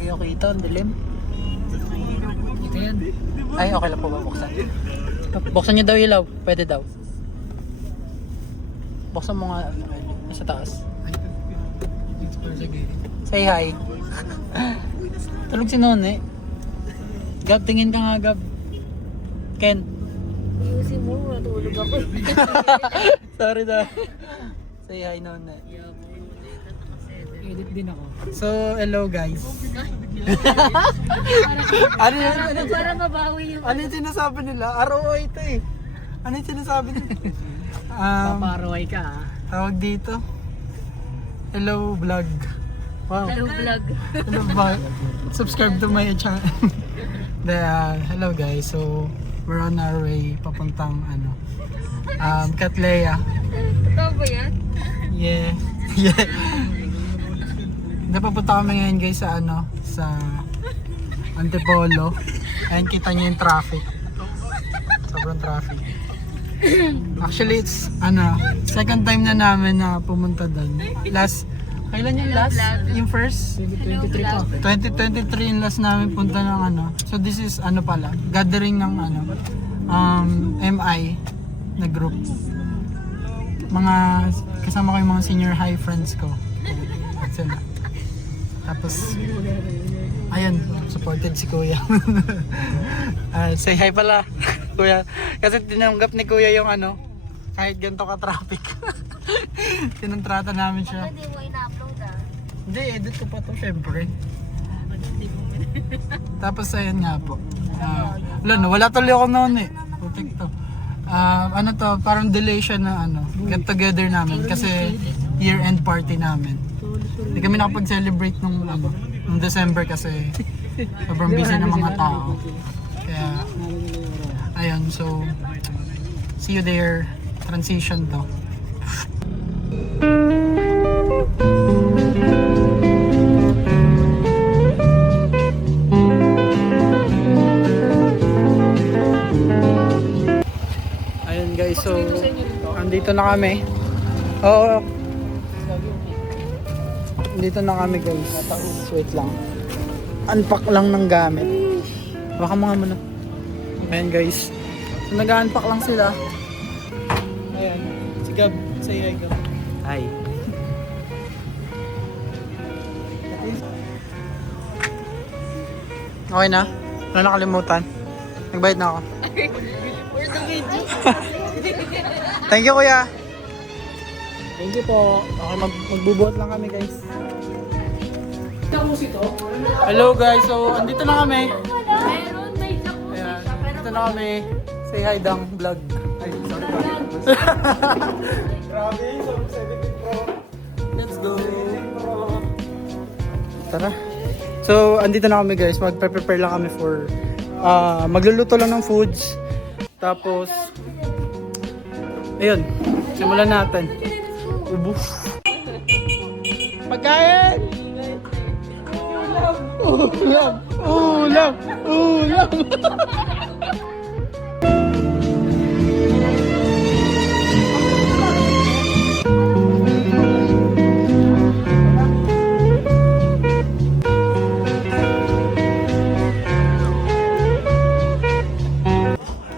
Hindi ako kita, ang dilim. Ito yan. Ay, okay lang po ba buksan? Buksan niyo daw ilaw, pwede daw. Buksan mo nga sa taas. Ay, dito pala sa gilid. Say hi. Tulog si Noni. Gab, tingin ka nga, Gab. Ken. Ayusin mo, natulog ako. Sorry na. Say hi, Noni. Edit din ako. So, hello guys. Ano yun? Para mabawi yung... Ano yung sinasabi nila? ROI ito eh. Ano yung sinasabi nila? Paparaway ka ah. Tawag dito. Hello vlog. Wow. Hello vlog. Hello vlog. Subscribe to my channel. Hello guys. So, we're on our way papuntang Catlea. Totoo ba yan? Yeah. Yeah. Napapunta kami ngayon guys sa sa Antipolo. Ayun, kita niyo yung traffic. Sobrang traffic. Actually, it's second time na namin na pumunta doon. Kailan yung last? Yung first? 2023 pa. 2023 yung last namin punta ng So this is pala, gathering ng MI na group. Mga kasama ko yung mga senior high friends ko. At sila. Tapos ayun, supported si Kuya. Say hi pala, Kuya. Kasi tinanggap ni Kuya yung kahit ganito ka traffic. Tinontrata namin siya. Hindi mo ina-upload ah. Hindi, edit ko pa to syempre. Tapos ayun nga po. Wala tuloy ako noon eh. Putik to. Parang delay siya na get together namin kasi year-end party namin. Hindi kami nakapag-celebrate nung December kasi sobrang busy ng mga tao. Kaya, ayun, so, see you there. Transition to. Ayun guys, so, andito na kami. Oo. Dito na kami guys. Wait lang. Unpack lang ng gamit. Baka mga muna. Ayan guys. So, nag-unpack lang sila. Ayan. Si Gab. Say hi Gab. Hi. Okay na? Wala nakalimutan. Nagbayad na ako. Where's the video? Thank you kuya. Thank you po. Okay, magbubuhat lang kami guys. Hello guys, so andito na kami. Meron, may jacuzzi Ayan, siya. Pero andito na kami. Say hi Dang Vlog. Ay, sorry pa. Grabe, so let's go. Tara. So, andito na kami guys. Magpe-prepare lang kami for magluluto lang ng foods. Tapos ayun, simulan natin. Ubus. Pagkain! Ulam! Ulam! Ulam!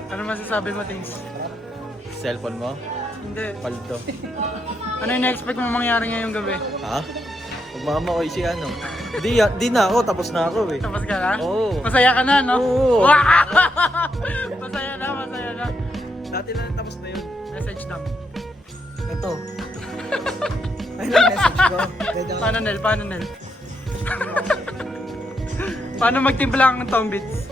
Ano masasabi mo, Tings? Cellphone mo? Hindi. Paldo. Ano yung na-expect mo mangyari ngayong gabi? Ha? Magmamakoy si ano. Di na ako, tapos na ako eh. Tapos ka na? Oo. Masaya ka na, no? Oo. Wow! Masaya na, masaya na. Dati na tapos na yun. Message lang. Ito. Ay lang message ko. Paano, Nel? Paano, Nel? Paano magtimpla ang tombits?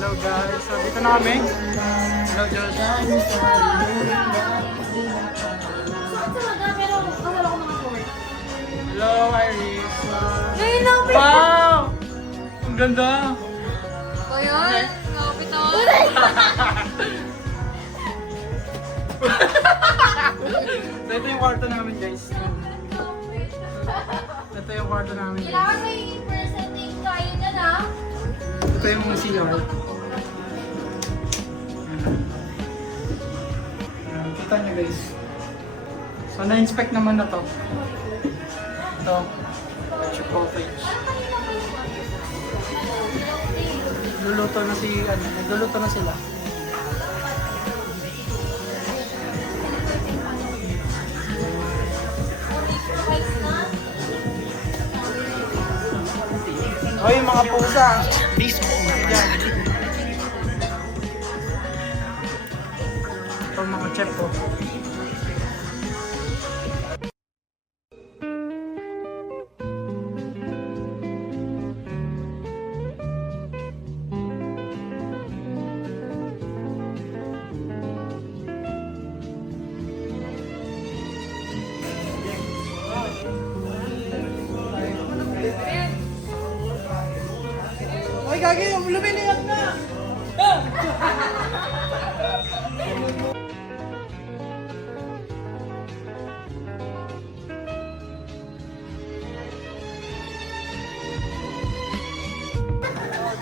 Hello guys, so dito na kami. Hello Josh. Hello Iris. Ngayon lang, Wow! Ang ganda! O yun, kapit ako. So ito yung kwarto namin guys. Ito yung kwarto namin guys. Kailangan may in-person thing kayo na na. Ito yung CR. Kita nyo guys. So So, na-inspect naman na to. Ito. Chick voltage. Luluto na nagluluto na sila. O, yung mga pusa. Yan. Ito mga chef ko. Oy, gagi, lumiliyak na!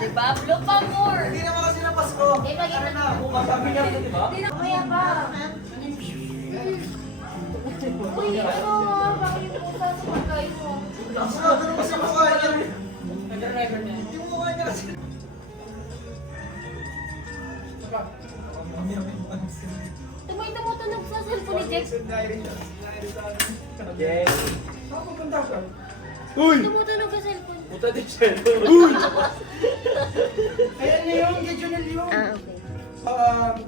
Diba? Blow pa more! Hindi naman kasi na Pasko. Eh, pag-ibig na. Pamilya ko, di ba? Mamaya pa. Uy, ano nga? Bakit yung pusa sa pagkain mo? Ano kasi mukha niya? Nag-driver niya. Yung mukha niya kasi. Tumoy tumutunog sa cellphone ni Jex. Yes. Saan pupunta ka? Tumutunog sa cellphone. Puta din siya. Ayan na yung Gidjonel yung. Okay.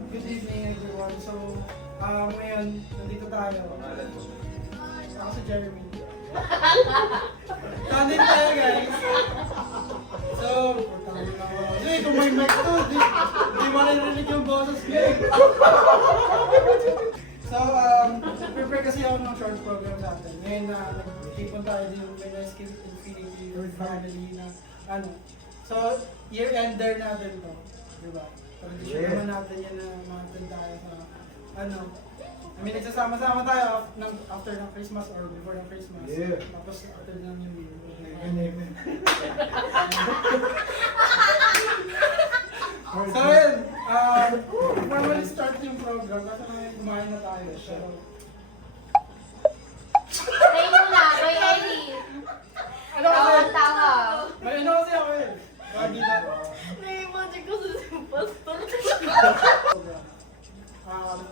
Good evening everyone. So, ngayon, nandito tayo. Ako si Jeremy. Nandito tayo guys. So, kung may mic to, di maririnig yung boses niya. So, prepare kasi ako ng short program natin. Ngayon na nag-ipon tayo din yung Escape Infinity family na ano. So, year-ender natin to. Diba? Tradisyon naman natin yan na mga tayo sa ano. I mean, nagsasama-sama tayo after ng Christmas or before ng Christmas. Yeah. Tapos after ng New Year. So yun, normally start yung program kasi naman kumain na tayo. So, Try mo na, kay Ellie. ano kasi? Tawa. May ano kasi ako eh. Lagi na. Na-imagine ko sa pastor. Program.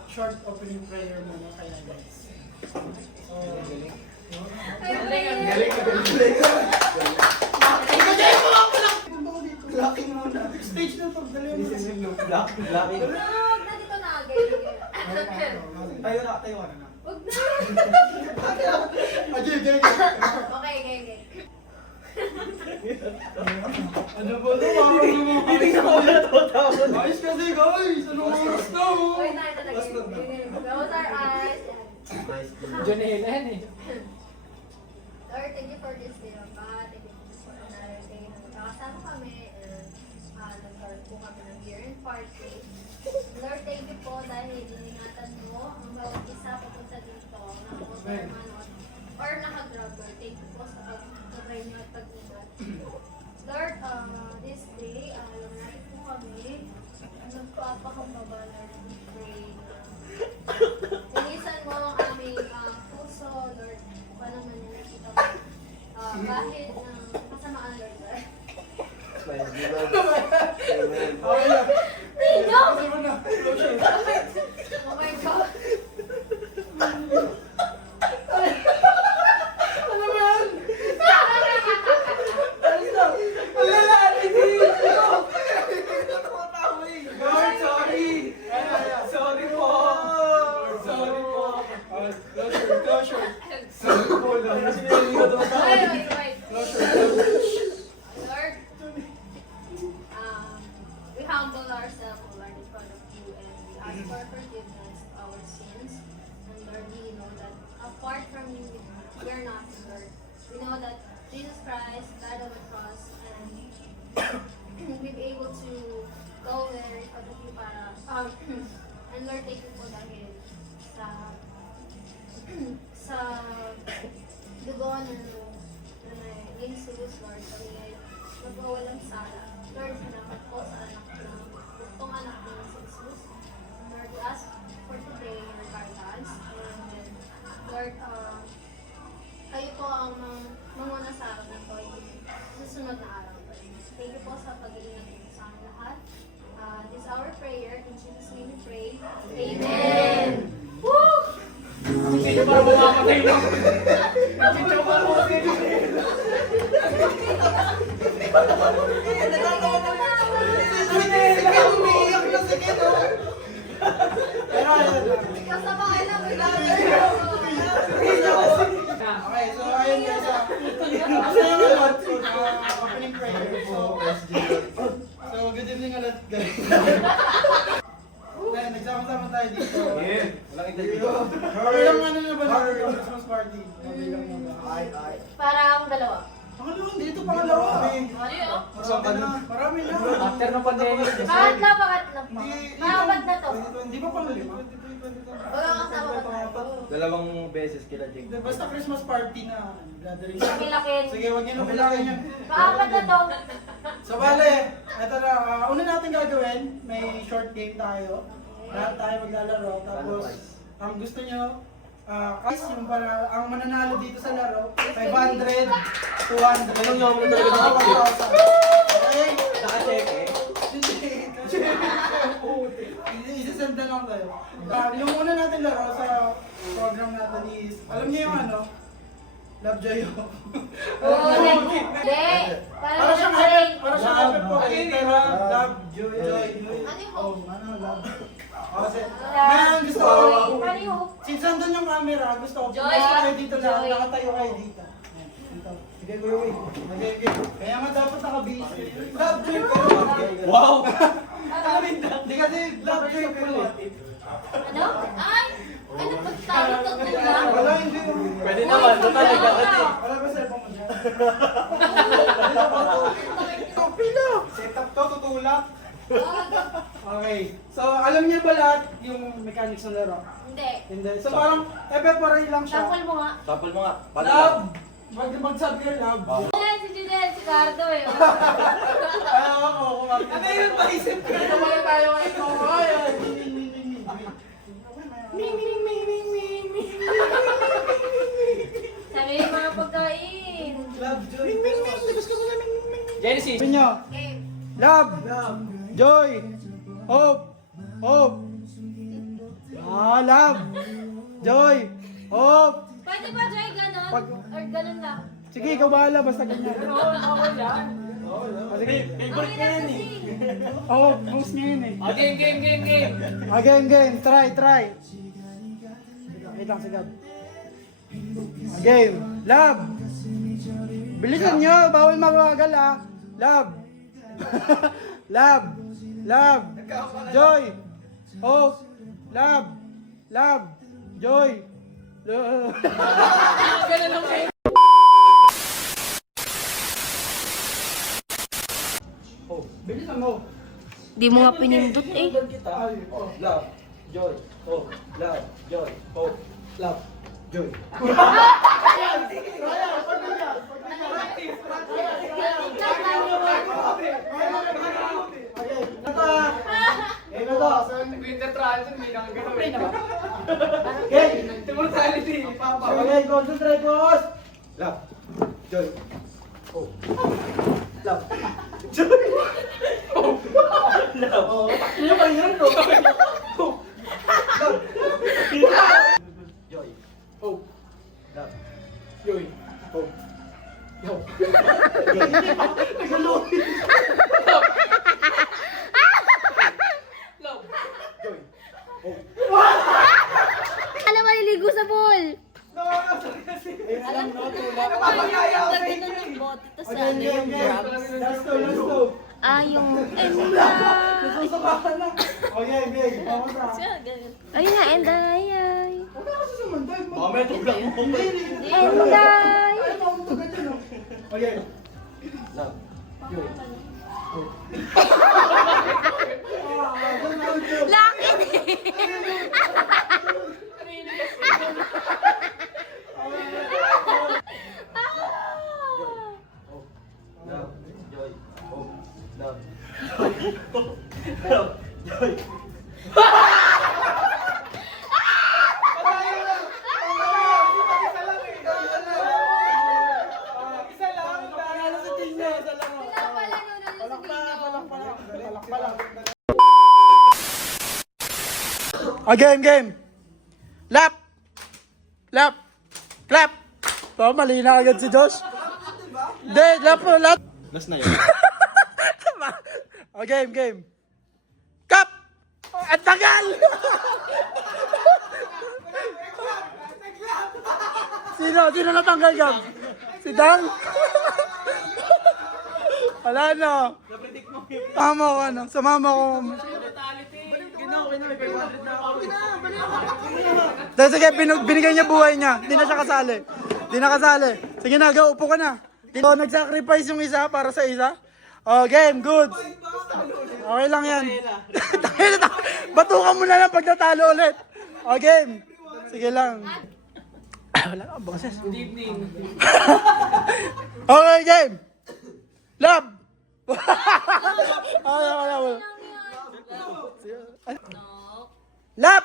Short opening prayer muna kaya guys. So, Locking muna. Stage na to, dali mo. Huwag na dito na, ganyan. Tayo na. Huwag na. Ajay, Okay, okay, okay. Ano ba ito? Hindi ka ako natatawa. Ayos kasi guys! Anong oras na? Wait na, ito na. Close our eyes. Janela yan eh. Lord, thank you for this day, O God. Thank you for another day na magkakasama kami and nag-start po kami ng year-end party. Lord, thank you po dahil iningatan mo ang bawat isa papunta dito na motor man or naka-grab. Lord, thank you po sa pag-try niyo at pag-ingat. Lord, this day, alam natin po kami, nagpapakumbaba, Lord, we pray. Inisan mo ang aming puso, Lord, paano man yung nakita mo. Kahit kasamaan, Lord. Okay na. Tingo! Kasi mo na. Closure. Oh my God! Ano ba yan? Alis na. Ang lalaki dito. Lord, sorry. Sorry po. Sorry po. Closure. Sorry po, Lord. Wait. Closure. Lord, we humble ourselves, O Lord, in front of you, and we ask for forgiveness of our sins. And Lord, we know that apart from you, we are nothing, Lord. We know that Jesus Christ died on the cross, and we'll be able to go there in front of you para, and Lord, thank you po dahil sa dugo ng Jesus, Lord, kami ay magwawalang sala. Lord, salamat po sa anak ng bugtong anak ng Jesus. Lord, we ask for today your guidance. And Lord, Lord, kayo po ang manguna sa akin ng susunod na araw. Thank you po sa pag-iingat niyo sa amin lahat. This is our prayer. In Jesus' name we pray. Amen! Woo! Sino para bumakatay mo? Nagchichoke ako. Kasabay na mo Okay, so ayun guys. Kasi yung opening prayer. So good evening ulit guys. Ngayon, nagsama-sama tayo dito. Walang interview. Okay lang ano na ba natin yung Christmas party? Okay lang naman. Para akong dalawa. Pangalawa, dito pangalawa. Marami na. After ng pandemic. Pangatlo. Pangapat na to. Hindi ba pang lima? Wala kasama ko tayo. Dalawang beses kila Jake. Basta Christmas party na gathering. Pakilakin. Sige, wag niyo na bilakin yan. Pangapat na to. So bale, ito na, una natin gagawin, may short game tayo. Lahat tayo maglalaro. Tapos, ang gusto nyo, guys, yung para, ang mananalo dito sa laro, 500, 200. Anong number talaga ng 1,000. Okay? Naka-check eh. Isasend na lang tayo. Yung una natin laro sa program natin is, alam niyo yung ano? Lovejoy. Oo, hindi. Para siyang hyper, para siyang hyper po kayo. Pero Lovejoy. Ano yung Ano, love. Kasi, ngayon gusto ko, Ano yung since andun yung camera, gusto ko, Joy. pumasok kayo dito lang, Joy. nakatayo kayo dito. Ito. Sige, wait. Okay. Kaya nga dapat nakabihis kayo. Lovejoy ko. Wow! Hindi kasi Lovejoy ko. Ano? Ay! Ano pagtawag ko na? Wala, hindi. Pwede naman, total nagkakati. Wala ba sa ipang mo dyan? Pila! Setup to, tutulak. Okay. So, alam niyo ba lahat yung mechanics ng laro? Hindi. Hindi. So, parang pepper lang siya. Sample mo nga. Sample mo nga. Paano Love! Magsabi yung love. Ayan, si Judel, si Cardo eh. Ayaw ako, kumapit. Ano yung paisip ko? Dito pala tayo kayo. Ay, Sabi yung mga pagkain. Love, joy. Genesis. Sabi nyo, Game. love, joy, hope, love, joy, hope. Pwede ba, Joy, ganon? Pag- Or ganon lang? Sige, ikaw bahala, basta ganyan. Sige. Okay lang kasi. Host niya yun eh. Game. Game. Try. Wait lang, sigab. Game. Love. Bilisan nyo, bawal mabagal ah. Love. Love. Joy. Hope. Love. Joy. Love. Ganun lang kayo. Bilisan mo. Di mo nga pinindot eh. Love, joy, hope, love, joy, hope, love, joy. Winter transit, may nakagano'n. Immortality. Okay, concentrate, boss. Love, joy, hope, love, joy, hope, love. Ano ba yun, bro? Joy, Oh, love, joy. hope, Yo. joy, hope. Ano maliligo sa pool? Ayun na lang, no? Tulak. Gagano ng bote, tapos ano yung grabs. Last two. Ah, yung enda. Nasusukahan na. Oh, yeah. Vamos na. Ayun na, enda na yan. Huwag ka kasi sumundag. Mamaya tulak mo. Enday! Ay, mauntugan dyan, oh. Okay. Love, joy, hope. Lakit! Love, joy, hope, love, love, joy. Game. Lap! Lap! Clap! So, mali na agad si Josh. Hindi, lap. Last na yun. Game. Cup! At tagal! Sino natanggal, Gab? Si Dang? Wala na. Sumama ko. Dahil sige, binigay niya buhay niya. Hindi na siya kasali. Sige na, go, upo ka na. So, nag-sacrifice yung isa para sa isa. Oh, game, good. Okay lang yan. Batukan mo na lang pag natalo ulit. Oh, game. Sige lang. Wala ka, boses. Good evening. Okay, game. Love. Wala. Lap!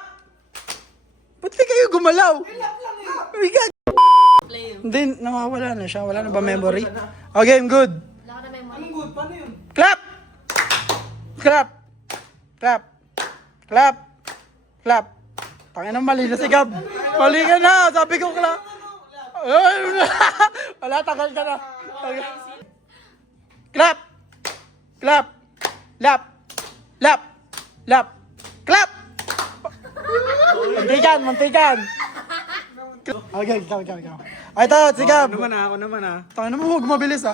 Ba't di kayo gumalaw? Ay, God. Hindi, nawawala na siya. Wala na ba memory? Okay, good. Wala ka na memory. Anong good? Paano yun? Clap! Clap! Tangina, mali na si Gab. Mali ka na. Sabi ko clap. Wala, tagal ka na. Clap! Clap! Mantikan! Okay, ikaw. Ay, ito, si Gab. Ako naman ah. Tangina mo, huwag mabilis ah.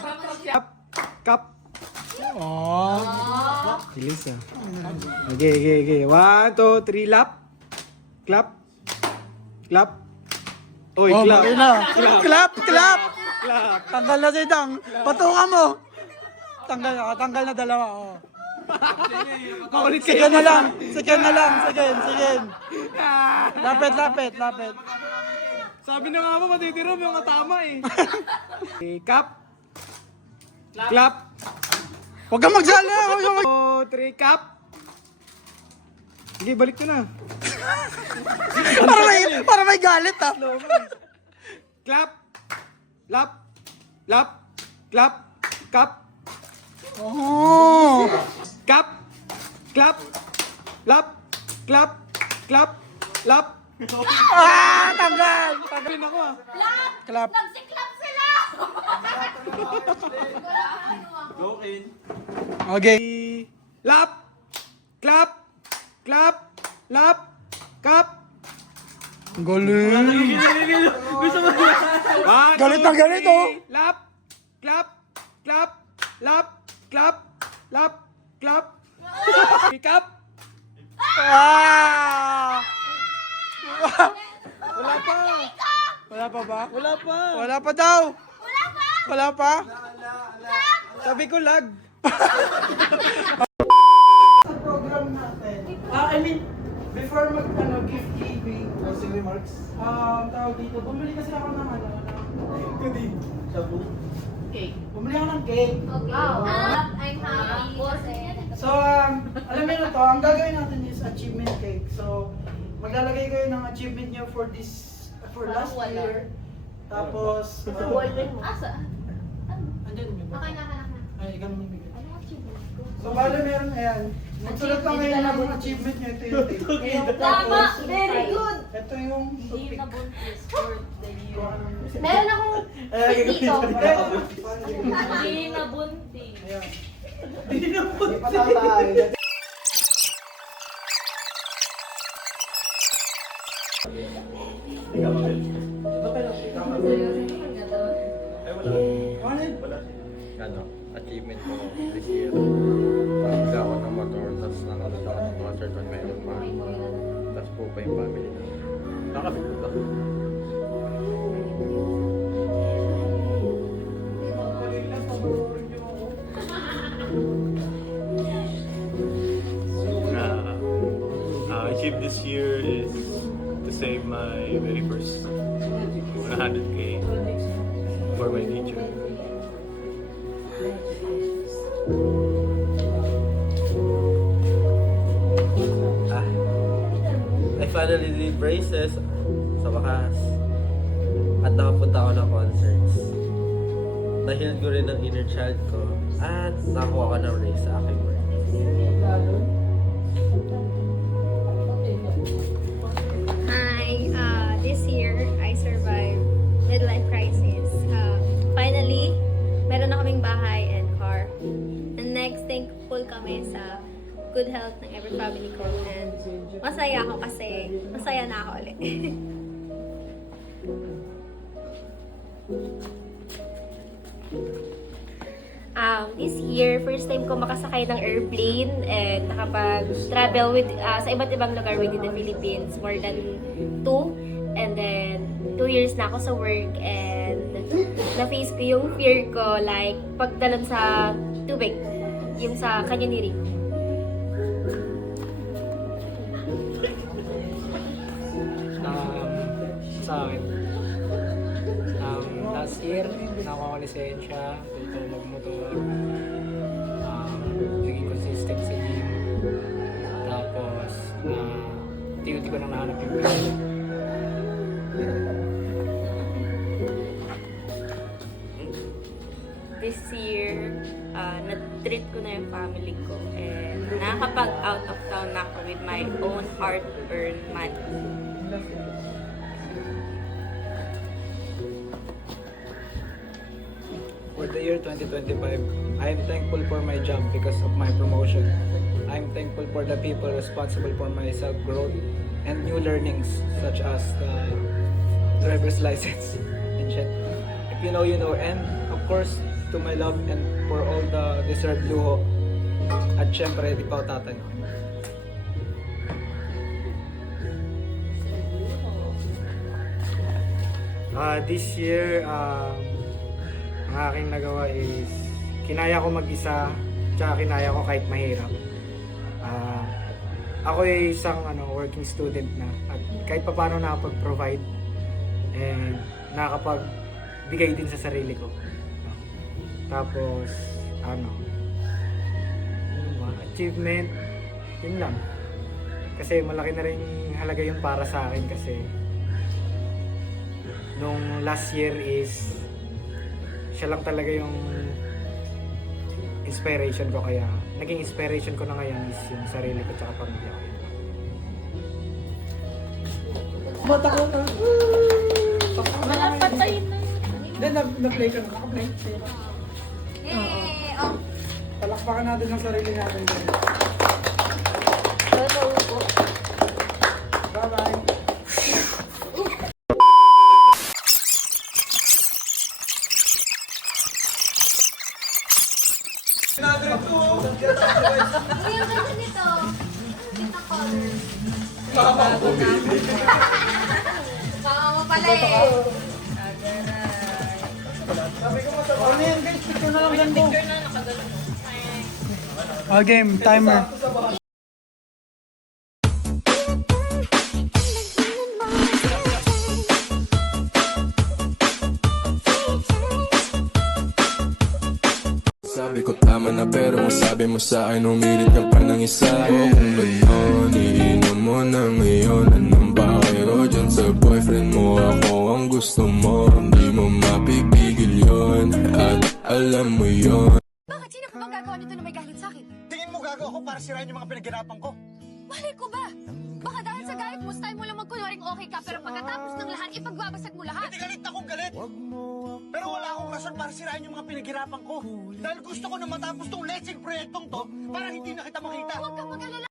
Cup. Oh. Bilis ah. Okay. 1, 2, 3, lap. Clap. Oy, Oh, clap. okay na. Clap! Clap. Tanggal na si Dang. Patukan mo. Tanggal na dalawa. Oh. Paulit Sige na lang. Sige. Lapit. Sabi na nga mo, matitiro yung katama eh. Okay, cup. Clap. Huwag kang magsala. 2, 3, cup. Sige, balik ko na. Para may galit ah. Clap. Clap. Cup. Oh. Cup. Clap. Lap. Ah, tanggal. Tagalin ako ah. Clap. Nagsiklap sila! Okay. Lap. Clap. Cup. Galing. Gusto mo yan? Galit na galit, oh. Lap. Cup. Ah. Wala pa ba? Wala pa daw. Wala pa? Sabi ko lag. Program natin. I mean, before gift giving, closing remarks. Tawag dito, bumili kasi ako ng Cake. Bumili ako ng cake. Okay. I'm happy. So, alam mo na to, ang gagawin natin is achievement cake. So, maglalagay kayo ng achievement nyo for last year. Tapos, Asa? andyan yung Okay na. Ay, ganun yung bigay. Ano achievement ko? So, bala meron ayan. Magsulat lang kayo ng achievement nyo. Ito yung cake. Tama! Very good! Ito yung Hindi na buntis for the year. Meron akong dito. Hindi na buntis. Ayan. Ano, achievement ko this year. Pagka ako ng motor, tapos nakabit ako ng motor kung meron pa. Tapos po pa yung family na. Nakabit ko ba? Achieved this year is to save my very first 100K for my teacher. I finally did braces sa wakas. At nakapunta ako ng concerts. Na-heal ko rin ang inner child ko. At nakakuha ko ng race sa aking work. kami sa good health ng every family ko. And masaya ako kasi masaya na ako ulit. This year, first time ko makasakay ng airplane and nakapag-travel with sa iba't ibang lugar within the Philippines, more than 2. And then, 2 years na ako sa work and na-face ko yung fear ko, like pagdalon sa tubig, yung sa canyoneering. Sa akin, last year, nakuha ko lisensya, tuto magmotor, naging consistent sa gym, tapos, unti-unti ko nang nahanap yung pila. This year, na-treat ko na yung family ko and nakakapag-out of town na ako with my own hard-earned money. For the year 2025, I am thankful for my job because of my promotion. I am thankful for the people responsible for my self-growth and new learnings such as the driver's license and shit. If you know, you know. And of course, to my love and for all the deserved luho. At syempre, di pa ako tatay. This year, ang aking nagawa is kinaya ko mag-isa, tsaka kinaya ko kahit mahirap. Ako ay isang working student na at kahit paano nakapag-provide and nakapag-bigay din sa sarili ko. Tapos, achievement, yun lang. Kasi malaki na rin halaga yun para sa akin kasi nung last year is siya lang talaga yung inspiration ko, kaya naging inspiration ko na ngayon is yung sarili ko tsaka pamilya ko. Malapatay na. Hindi, na-play ka na. Naka-play. Yay! Oh, Palakpakan natin ang sarili natin. Bye-bye. yung ganda nito. Kita color. Baka mo pala eh. Ano yan guys? Picture na lang yan po. Oh, game. Timer. Sabi ko tama na pero masabi mo sa akin umilit ka pa ng isa. O kung gayon, iinom mo na ngayon. Anong bakero dyan sa boyfriend mo? Ako ang gusto mo, hindi mo mapipigil yon. At alam mo yon. Bakit? Sino ba bang gagawa nito na may galit sa akin? Tingin mo gagawa ko para sirain yung mga pinaghirapan ko? Malay ko ba? Baka dahil sa galit mo, style mo lang magkunwaring okay ka, pero pagkatapos ng lahat, ipagbabasag mo lahat. Hindi galit akong galit. Pero wala akong rason para sirain yung mga pinaghirapan ko. Dahil gusto ko na matapos tong letseng proyektong to para hindi na kita makita. Huwag kang mag-alala.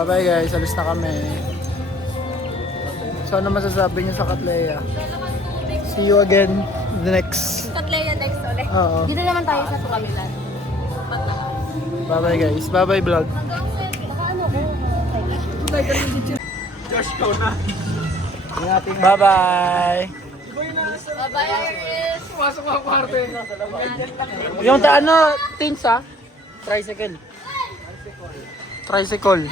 Bye-bye guys. Alis na kami. So, ano masasabi niyo sa Katleya? See you again the next. Katleya next ulit. Oo. Dito naman tayo sa Tukamilan. Bye-bye guys. Bye-bye vlog. Bye-bye. Yung ano, teens Tricycle. Tricycle.